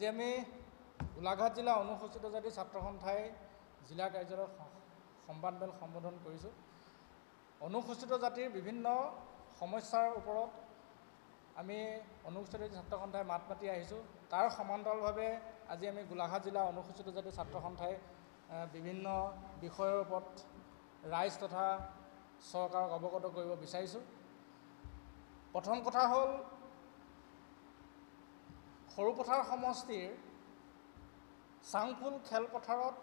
আজি আমি গোলাঘাট জিলা অনুসূচিত জাতি ছাত্ৰ সন্থাই জিলা কাৰ্যালয়ত সংবাদমেল সম্বোধন কৰিছোঁ। অনুসূচিত জাতিৰ বিভিন্ন সমস্যাৰ ওপৰত আমি অনুসূচিত জাতি ছাত্ৰ সন্থাই মাত মাতি আহিছোঁ। তাৰ সমান্তৰালভাৱে আজি আমি গোলাঘাট জিলা অনুসূচিত জাতি ছাত্ৰ সন্থাই বিভিন্ন বিষয়ৰ ওপৰত ৰাইজ তথা চৰকাৰক অৱগত কৰিব বিচাৰিছোঁ। প্ৰথম কথা হ'ল সৰুপথাৰ সমষ্টিৰ চাংফুল খেলপথাৰত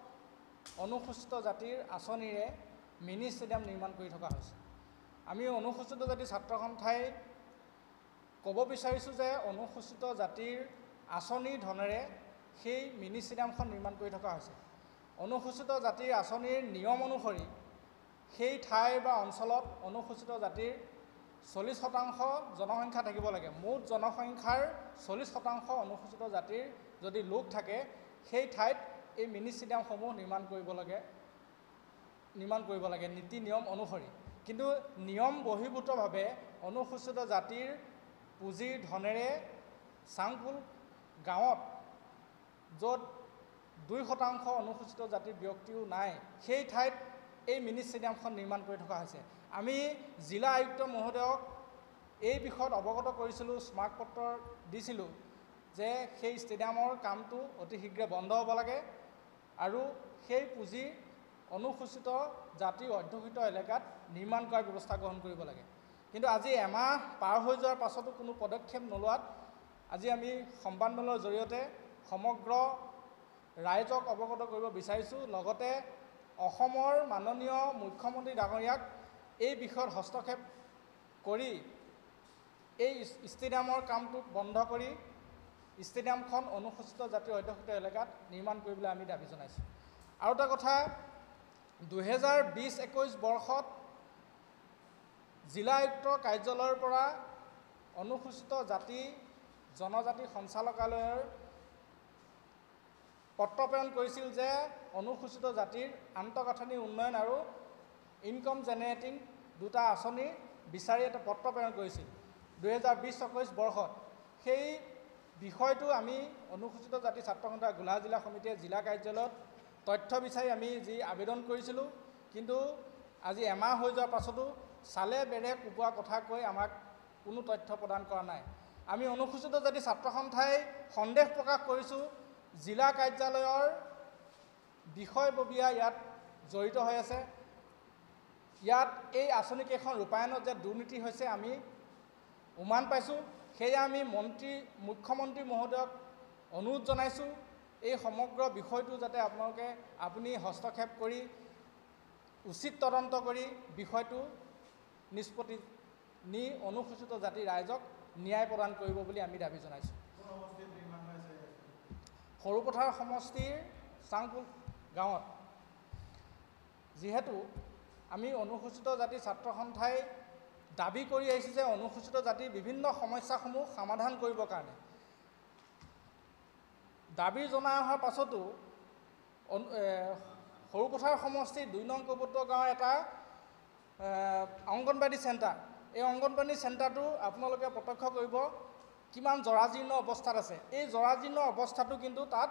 অনুসূচিত জাতিৰ আঁচনিৰে মিনি ষ্টেডিয়াম নিৰ্মাণ কৰি থকা হৈছে। আমি অনুসূচিত জাতি ছাত্ৰ সন্থাই ক'ব বিচাৰিছোঁ যে অনুসূচিত জাতিৰ আঁচনিৰ ধনেৰে সেই মিনি ষ্টেডিয়ামখন নিৰ্মাণ কৰি থকা হৈছে। অনুসূচিত জাতিৰ আঁচনিৰ নিয়ম অনুসৰি সেই ঠাই বা অঞ্চলত অনুসূচিত জাতিৰ 40% জনসংখ্যা থাকিব লাগে। মুঠ জনসংখ্যাৰ 40% অনুসূচিত জাতিৰ যদি লোক থাকে সেই ঠাইত এই মিনি ষ্টেডিয়ামসমূহ নিৰ্মাণ কৰিব লাগে নীতি নিয়ম অনুসৰি। কিন্তু নিয়ম বহিৰ্ভূতভাৱে অনুসূচিত জাতিৰ পুঁজিৰ ধনেৰে চাংফুল গাঁৱত য'ত 2% অনুসূচিত জাতিৰ ব্যক্তিও নাই সেই ঠাইত এই মিনি ষ্টেডিয়ামখন নিৰ্মাণ কৰি থকা হৈছে। আমি জিলা আয়ুক্ত মহোদয়ক এই বিষয়ত অৱগত কৰিছিলোঁ, স্মাৰক পত্ৰ দিছিলোঁ যে সেই ষ্টেডিয়ামৰ কামটো অতি শীঘ্ৰে বন্ধ হ'ব লাগে আৰু সেই পুঁজি অনুসূচিত জাতিৰ অধ্যুষিত এলেকাত নিৰ্মাণ কৰাৰ ব্যৱস্থা গ্ৰহণ কৰিব লাগে। কিন্তু আজি এমাহ পাৰ হৈ যোৱাৰ পাছতো কোনো পদক্ষেপ নোলোৱাত আজি আমি সংবাদমেলৰ জৰিয়তে সমগ্ৰ ৰাইজক অৱগত কৰিব বিচাৰিছোঁ। লগতে অসমৰ মাননীয় মুখ্যমন্ত্ৰী ডাঙৰীয়াক এই বিষয়ত হস্তক্ষেপ কৰি এই ষ্টেডিয়ামৰ কামটো বন্ধ কৰি ষ্টেডিয়ামখন অনুসূচিত জাতিৰ অধ্যুষিত এলেকাত নিৰ্মাণ কৰিবলৈ আমি দাবী জনাইছোঁ। আৰু এটা কথা, 2020-21 বৰ্ষত জিলা আয়ুক্তৰ কাৰ্যালয়ৰ পৰা অনুসূচিত জাতি জনজাতি সঞ্চালকালয়ৰ পত্ৰ প্ৰেৰণ কৰিছিল যে অনুসূচিত জাতিৰ আন্তঃগাঁথনি উন্নয়ন আৰু ইনকম জেনেৰেটিং দুটা আঁচনি বিচাৰি এটা পত্ৰ প্ৰেৰণ কৰিছিল 2020-21 বৰ্ষত। সেই বিষয়টো আমি অনুসূচিত জাতি ছাত্ৰ সন্থা গোলাঘাট জিলা সমিতিয়ে জিলা কাৰ্যালয়ত তথ্য বিচাৰি আমি যি আবেদন কৰিছিলোঁ, কিন্তু আজি এমাহ হৈ যোৱাৰ পাছতো চালে বেৰে কোবোৱা কথা কৈ আমাক কোনো তথ্য প্ৰদান কৰা নাই। আমি অনুসূচিত জাতি ছাত্ৰ সন্থাই সন্দেহ প্ৰকাশ কৰিছোঁ জিলা কাৰ্যালয়ৰ বিষয়ববীয়া ইয়াত জড়িত হৈ আছে। ইয়াত এই আঁচনিকেইখন ৰূপায়ণত যে দুৰ্নীতি হৈছে আমি উমান পাইছোঁ। সেয়া আমি মুখ্যমন্ত্ৰী মহোদয়ক অনুৰোধ জনাইছোঁ এই সমগ্ৰ বিষয়টো যাতে আপুনি হস্তক্ষেপ কৰি উচিত তদন্ত কৰি বিষয়টো নিষ্পত্তি নি অনুসূচিত জাতি ৰাইজক ন্যায় প্ৰদান কৰিব বুলি আমি দাবী জনাইছোঁ। সৰুপথাৰ সমষ্টিৰ চাংফুল গাঁৱত যিহেতু আমি অনুসূচিত জাতি ছাত্ৰ সন্থাই দাবী কৰি আহিছোঁ যে অনুসূচিত জাতিৰ বিভিন্ন সমস্যাসমূহ সমাধান কৰিবৰ কাৰণে দাবী জনাই অহাৰ পাছতো সৰুপথাৰ সমষ্টিৰ 2 নং কৈবৰ্ত গাঁৱৰ এটা অংগনবাদী চেণ্টাৰ, এই অংগনবাদী চেণ্টাৰটো আপোনালোকে প্ৰত্যক্ষ কৰিব কিমান জৰাজীৰ্ণ অৱস্থাত আছে। এই জৰাজীৰ্ণ অৱস্থাটো কিন্তু তাত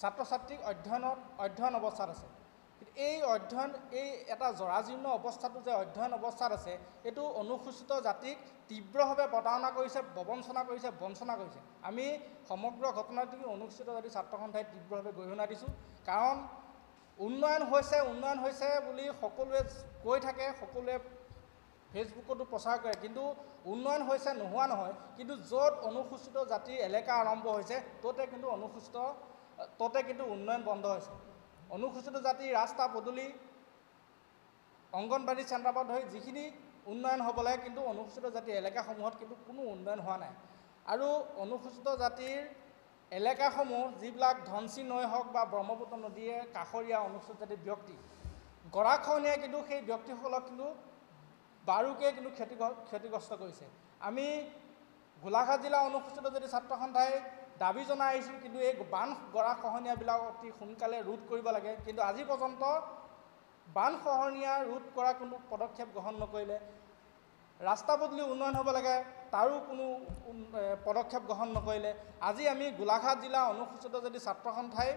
ছাত্ৰ ছাত্ৰীক অধ্যয়ন অৱস্থাত আছে। এই এটা জৰাজীৰ্ণ অৱস্থাটো যে অধ্যয়ন অৱস্থাত আছে, এইটো অনুসূচিত জাতিক তীব্ৰভাৱে প্ৰতাৰণা কৰিছে, বঞ্চনা কৰিছে। আমি সমগ্ৰ ঘটনাটো অনুসূচিত জাতি ছাত্ৰ সন্থাই তীব্ৰভাৱে গৰিহণা দিছোঁ। কাৰণ উন্নয়ন হৈছে বুলি সকলোৱে কৈ থাকে, সকলোৱে ফেচবুকতো প্ৰচাৰ কৰে, কিন্তু উন্নয়ন হৈছে নোহোৱা নহয়। কিন্তু য'ত অনুসূচিত জাতিৰ এলেকা আৰম্ভ হৈছে ত'তে কিন্তু উন্নয়ন বন্ধ হৈছে। অনুসূচিত জাতিৰ ৰাস্তা পদূলি অংগনবাদী চেণ্টাৰৰ পৰা ধৰি যিখিনি উন্নয়ন হ'ব লাগে, কিন্তু অনুসূচিত জাতিৰ এলেকাসমূহত কিন্তু কোনো উন্নয়ন হোৱা নাই। আৰু অনুসূচিত জাতিৰ এলেকাসমূহ যিবিলাক ধনশী নৈ হওক বা ব্ৰহ্মপুত্ৰ নদীয়ে কাষৰীয়া অনুসূচিত জাতিৰ ব্যক্তি গৰাখহনীয়াই কিন্তু সেই ব্যক্তিসকলক কিন্তু বাৰুকৈ কিন্তু ক্ষতিগ্ৰস্ত কৰিছে। আমি গোলাঘাট জিলা অনুসূচিত জাতি ছাত্ৰ সন্থাই দাবী জনাই আহিছোঁ, কিন্তু এই বান গৰাখহনীয়াবিলাক অতি সোনকালে ৰোধ কৰিব লাগে। কিন্তু আজি পৰ্যন্ত বান খহনীয়া ৰোধ কৰা কোনো পদক্ষেপ গ্ৰহণ নকৰিলে ৰাস্তা পদূলি উন্নয়ন হ'ব লাগে তাৰো কোনো পদক্ষেপ গ্ৰহণ নকৰিলে। আজি আমি গোলাঘাট জিলা অনুসূচিত যদি ছাত্ৰ সন্থাই